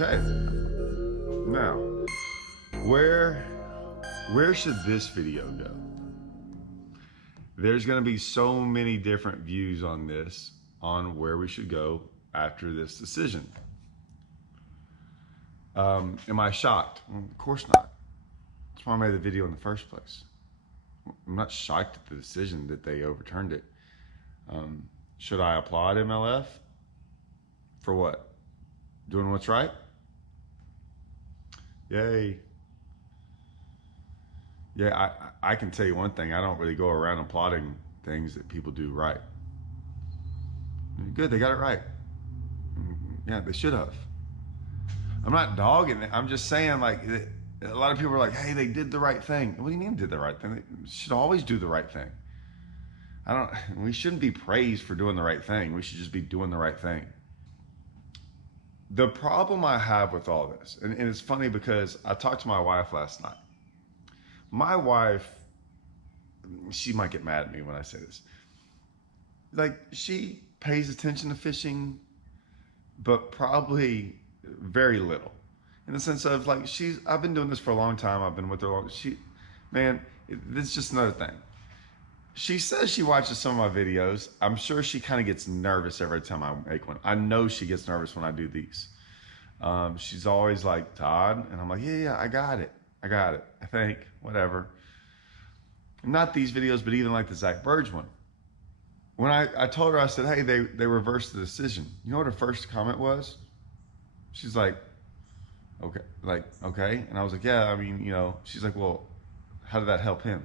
Okay. Now, where should this video go? There's going to be so many different views on this, on where we should go after this decision. Am I shocked? Well, of course not. That's why I made the video in the first place. I'm not shocked at the decision that they overturned it. Should I applaud MLF? For what? Doing what's right? Yay. Yeah, I can tell you one thing. I don't really go around applauding things that people do right. Good, they got it right. Yeah, they should have. I'm not dogging it. I'm just saying, like, a lot of people are like, hey, they did the right thing. What do you mean did the right thing? They should always do the right thing. We shouldn't be praised for doing the right thing. We should just be doing the right thing. The problem I have with all this, and it's funny because I talked to my wife last night. My wife, she might get mad at me when I say this. Like, she pays attention to fishing, but probably very little. In the sense of, like, I've been doing this for a long time. I've been with her long. This is just another thing. She says she watches some of my videos. I'm sure she kind of gets nervous every time I make one. I know she gets nervous when I do these. She's always like, Todd, and I'm like, yeah, I got it, I think, whatever. Not these videos, but even like the ZACK BIRGE one. When I told her, I said, hey, they reversed the decision. You know what her first comment was? She's like, okay. And I was like, yeah, I mean, she's like, well, how did that help him?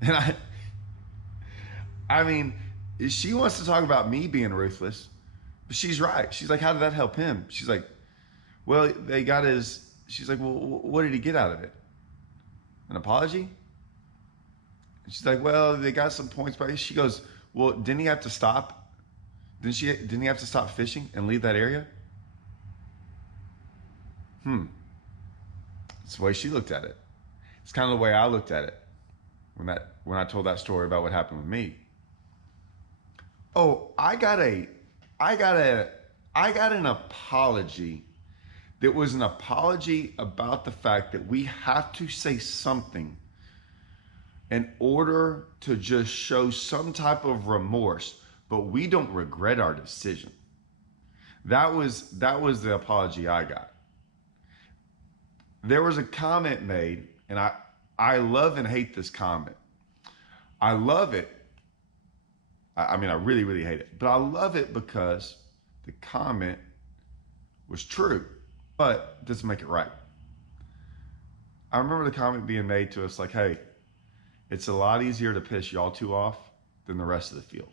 And I mean, she wants to talk about me being ruthless, but she's right. She's like, how did that help him? She's like, well, she's like, well, what did he get out of it? An apology? And she's like, well, they got some points by. She goes, well, didn't he have to stop? Didn't he have to stop fishing and leave that area? That's the way she looked at it. It's kind of the way I looked at it when I told that story about what happened with me. Oh, I got an apology that was an apology about the fact that we have to say something in order to just show some type of remorse, but we don't regret our decision. That was the apology I got. There was a comment made, and I love and hate this comment. I love it. I mean, I really, really hate it. But I love it because the comment was true, but it doesn't make it right. I remember the comment being made to us like, hey, it's a lot easier to piss y'all two off than the rest of the field.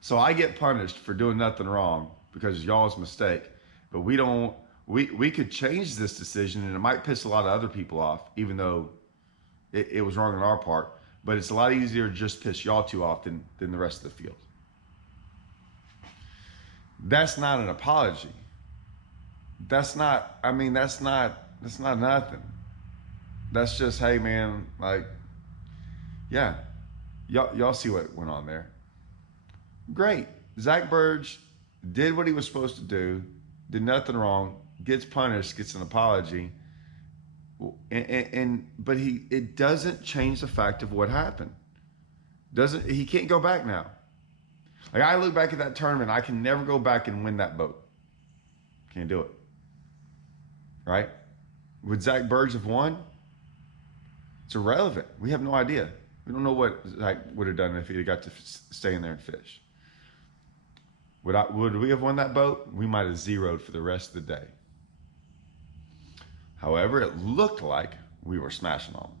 So I get punished for doing nothing wrong because y'all's mistake, but we could change this decision and it might piss a lot of other people off, even though it was wrong on our part. But it's a lot easier to just piss y'all two off than the rest of the field. That's not an apology. That's not nothing. That's just, hey man, like, yeah, y'all see what went on there. Great. ZACK BIRGE did what he was supposed to do, did nothing wrong, gets punished, gets an apology. But it doesn't change the fact of what happened. He can't go back now. Like, I look back at that tournament, I can never go back and win that boat. Can't do it. Right? Would ZACK BIRGE have won? It's irrelevant. We have no idea. We don't know what ZACK would have done if he got to stay in there and fish. Would we have won that boat? We might have zeroed for the rest of the day. However, it looked like we were smashing on them.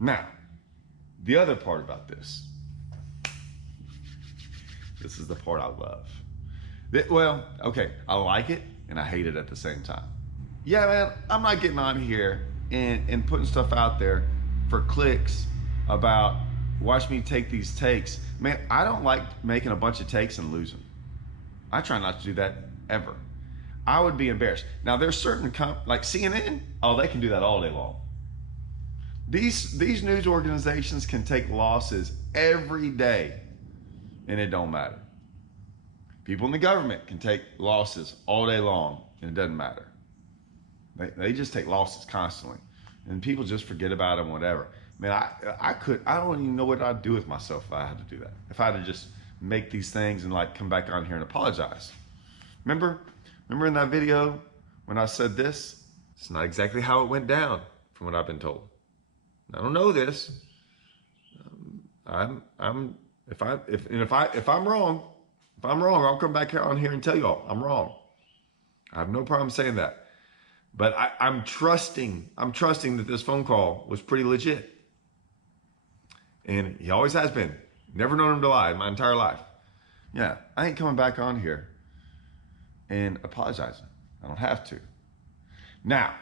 Now, the other part about this is the part I love. Well, okay, I like it and I hate it at the same time. Yeah, man, I'm not getting on here and putting stuff out there for clicks about watch me take these takes. Man, I don't like making a bunch of takes and losing. I try not to do that ever. I would be embarrassed. Now, there's certain, like CNN, they can do that all day long. These news organizations can take losses every day, and it don't matter. People in the government can take losses all day long, and it doesn't matter. They just take losses constantly, and people just forget about them, whatever. Man, I don't even know what I'd do with myself if I had to do that. If I had to just make these things and like come back on here and apologize. Remember in that video when I said this? It's not exactly how it went down from what I've been told. I don't know this. If I'm wrong, I'll come back on here and tell y'all I'm wrong. I have no problem saying that. But I'm trusting that this phone call was pretty legit. And he always has been. Never known him to lie in my entire life. Yeah, I ain't coming back on here and apologizing. I don't have to. Now,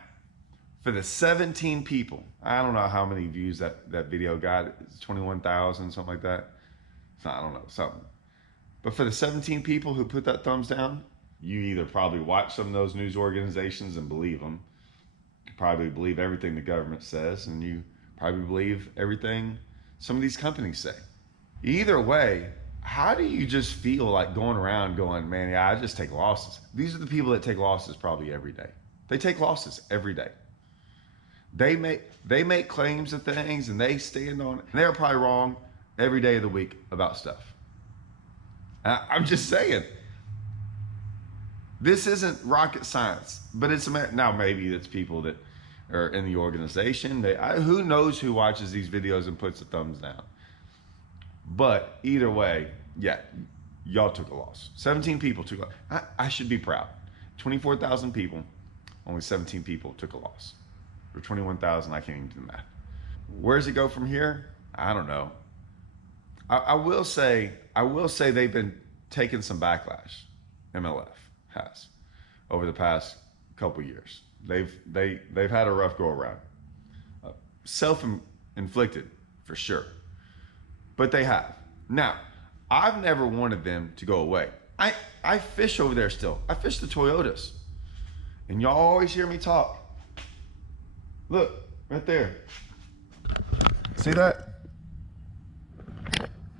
for the 17 people, I don't know how many views that video got. It's 21,000, something like that. So I don't know, something. But for the 17 people who put that thumbs down, you either probably watch some of those news organizations and believe them. You probably believe everything the government says, and you probably believe everything some of these companies say. Either way, how do you just feel like going around going, man, yeah, I just take losses? These are the people that take losses probably every day. They take losses every day. They make claims of things and they stand on it. And they're probably wrong every day of the week about stuff. I'm just saying. This isn't rocket science, but it's now maybe it's people that are in the organization. Who knows who watches these videos and puts the thumbs down. But either way, yeah, y'all took a loss. 17 people took a loss. I should be proud. 24,000 people, only 17 people took a loss. Or 21,000, I can't even do the math. Where does it go from here? I don't know. I will say they've been taking some backlash. MLF has over the past couple years. They've had a rough go around. Self-inflicted for sure. But they have. Now, I've never wanted them to go away. I fish over there still. I fish the Toyotas. And y'all always hear me talk. Look, right there. See that?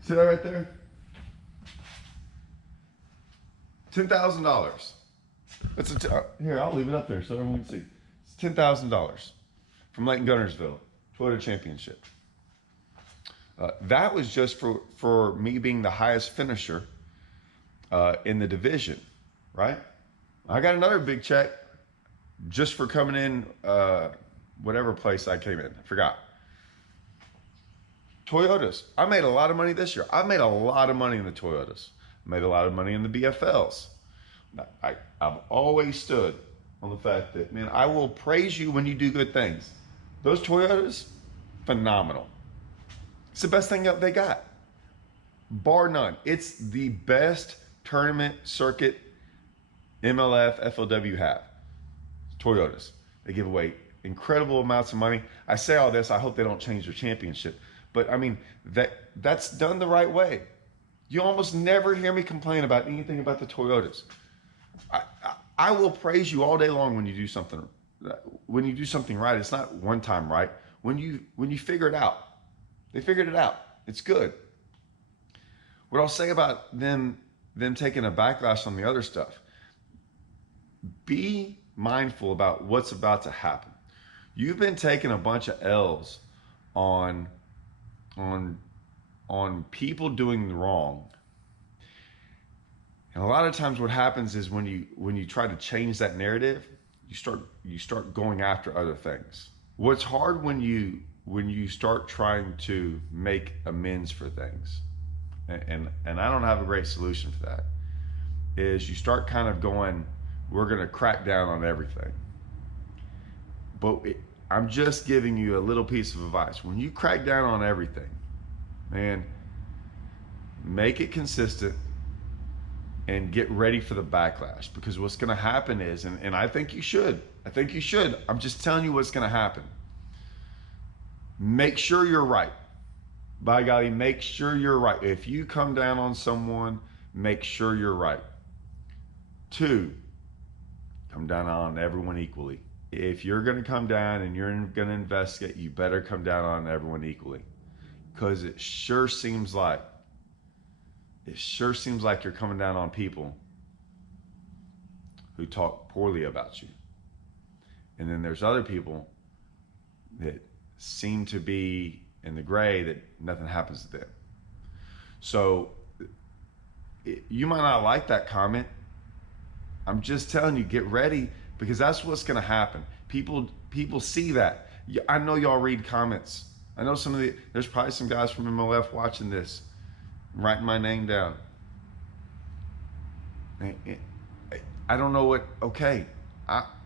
See that right there? $10,000. That's here, I'll leave it up there so everyone can see. It's $10,000 from Lake Gunnersville, Toyota Championship. That was just for me being the highest finisher in the division, right? I got another big check just for coming in whatever place I came in. I forgot. Toyotas. I made a lot of money this year. I made a lot of money in the Toyotas. I made a lot of money in the BFLs. I've always stood on the fact that, man, I will praise you when you do good things. Those Toyotas, phenomenal. It's the best thing that they got, bar none. It's the best tournament circuit MLF, FLW have. Toyotas. They give away incredible amounts of money. I say all this, I hope they don't change their championship. But I mean, that's done the right way. You almost never hear me complain about anything about the Toyotas. I will praise you all day long when you do something. When you do something right, it's not one time right. When you figure it out. They figured it out. It's good. What I'll say about them taking a backlash on the other stuff, be mindful about what's about to happen. You've been taking a bunch of L's on people doing the wrong. And a lot of times what happens is when you try to change that narrative, you start going after other things. What's hard when you start trying to make amends for things, and I don't have a great solution for that, is you start kind of going, we're going to crack down on everything. But I'm just giving you a little piece of advice. When you crack down on everything, man, make it consistent and get ready for the backlash, because what's going to happen is, and I think you should, I'm just telling you what's going to happen. Make sure you're right. By golly, make sure you're right. If you come down on someone, make sure you're right. 2, come down on everyone equally. If you're going to come down and you're going to investigate, you better come down on everyone equally. Because it sure seems like it sure seems like you're coming down on people who talk poorly about you. And then there's other people that seem to be in the gray, that nothing happens to them. So you might not like that comment. I'm just telling you, get ready, because that's what's going to happen. People see that. I know y'all read comments. I know there's probably some guys from MLF watching this, writing my name down. I don't know what, okay.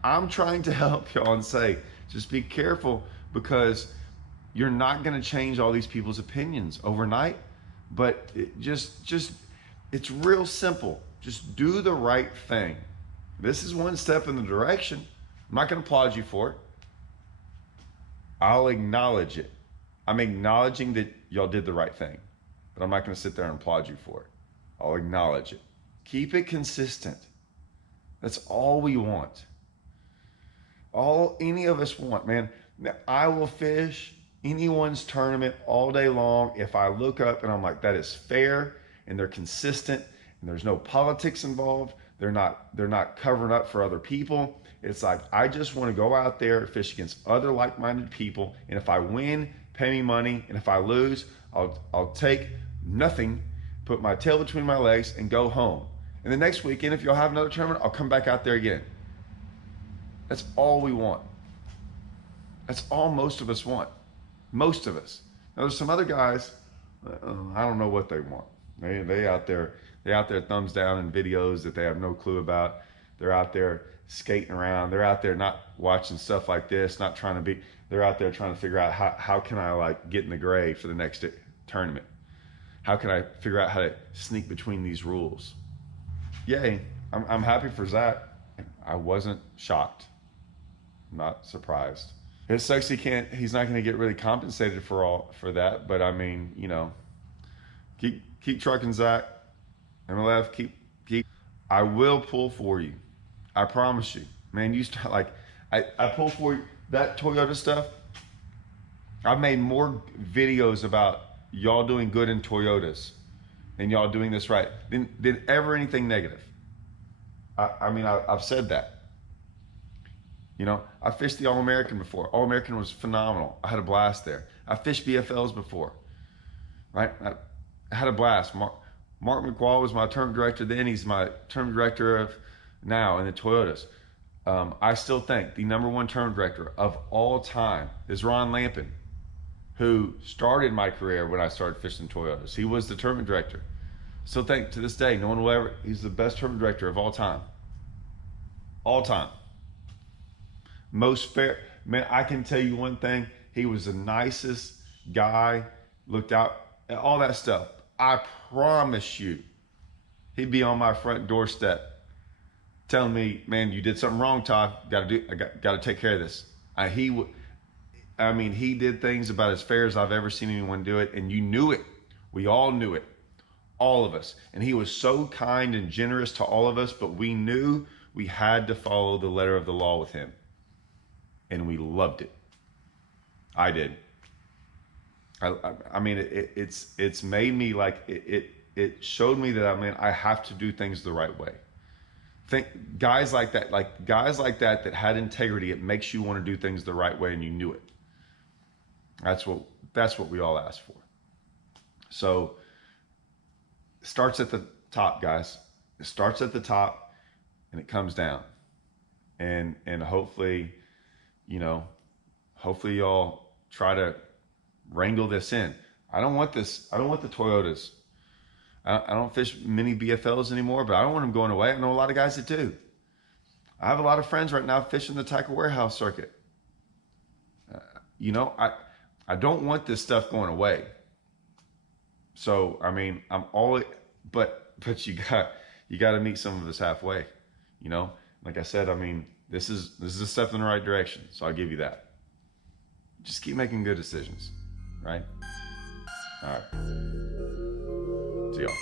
I'm trying to help y'all and say, just be careful, because you're not going to change all these people's opinions overnight, but it's real simple. Just do the right thing. This is one step in the direction. I'm not going to applaud you for it. I'll acknowledge it. I'm acknowledging that y'all did the right thing, but I'm not going to sit there and applaud you for it. I'll acknowledge it. Keep it consistent. That's all we want. All any of us want, man. Now, I will fish anyone's tournament all day long if I look up and I'm like, that is fair, and they're consistent, and there's no politics involved. They're not covering up for other people. It's like, I just want to go out there, fish against other like-minded people, and if I win, pay me money, and if I lose, I'll take nothing, put my tail between my legs, and go home. And the next weekend, if you'll have another tournament, I'll come back out there again. That's all we want. That's all most of us want. Most of us. Now there's some other guys, I don't know what they want. They out there thumbs down in videos that they have no clue about. They're out there skating around. They're out there not watching stuff like this, not trying to be, they're out there trying to figure out how can I like get in the gray for the next tournament? How can I figure out how to sneak between these rules? Yay, I'm happy for Zach. I wasn't shocked. I'm not surprised. It sucks he's not gonna get really compensated for that, but I mean, you know, keep trucking, Zach. MLF, keep. I will pull for you. I promise you. Man, you start like, I pull for you. That Toyota stuff, I've made more videos about y'all doing good in Toyotas and y'all doing this right than ever anything negative. I mean, I've said that. You know, I fished the All-American before. All-American was phenomenal. I had a blast there. I fished BFLs before, right? I had a blast. Mark McWall was my tournament director then. He's my tournament director of now in the Toyotas. I still think the #1 tournament director of all time is Ron Lampin, who started my career when I started fishing Toyotas. He was the tournament director. Still think to this day, no one will ever, he's the best tournament director of all time. All time. Most fair, man, I can tell you one thing, he was the nicest guy, looked out, all that stuff. I promise you, he'd be on my front doorstep telling me, man, you did something wrong, Todd. Got to take care of this. He did things about as fair as I've ever seen anyone do it, and you knew it. We all knew it, all of us. And he was so kind and generous to all of us, but we knew we had to follow the letter of the law with him, and we loved it. I did. It's made me like it showed me that I have to do things the right way. Guys like that had integrity. It makes you want to do things the right way, and you knew it. That's what we all ask for. So it starts at the top, guys. It starts at the top and it comes down. And hopefully, hopefully y'all try to wrangle this in. I don't want the Toyotas. I don't fish many BFLs anymore, but I don't want them going away. I know a lot of guys that do. I have a lot of friends right now fishing the tackle warehouse circuit. I don't want this stuff going away. So, I'm always, but you got to meet some of us halfway, like I said, this is a step in the right direction. So I'll give you that. Just keep making good decisions, right? All right. See y'all.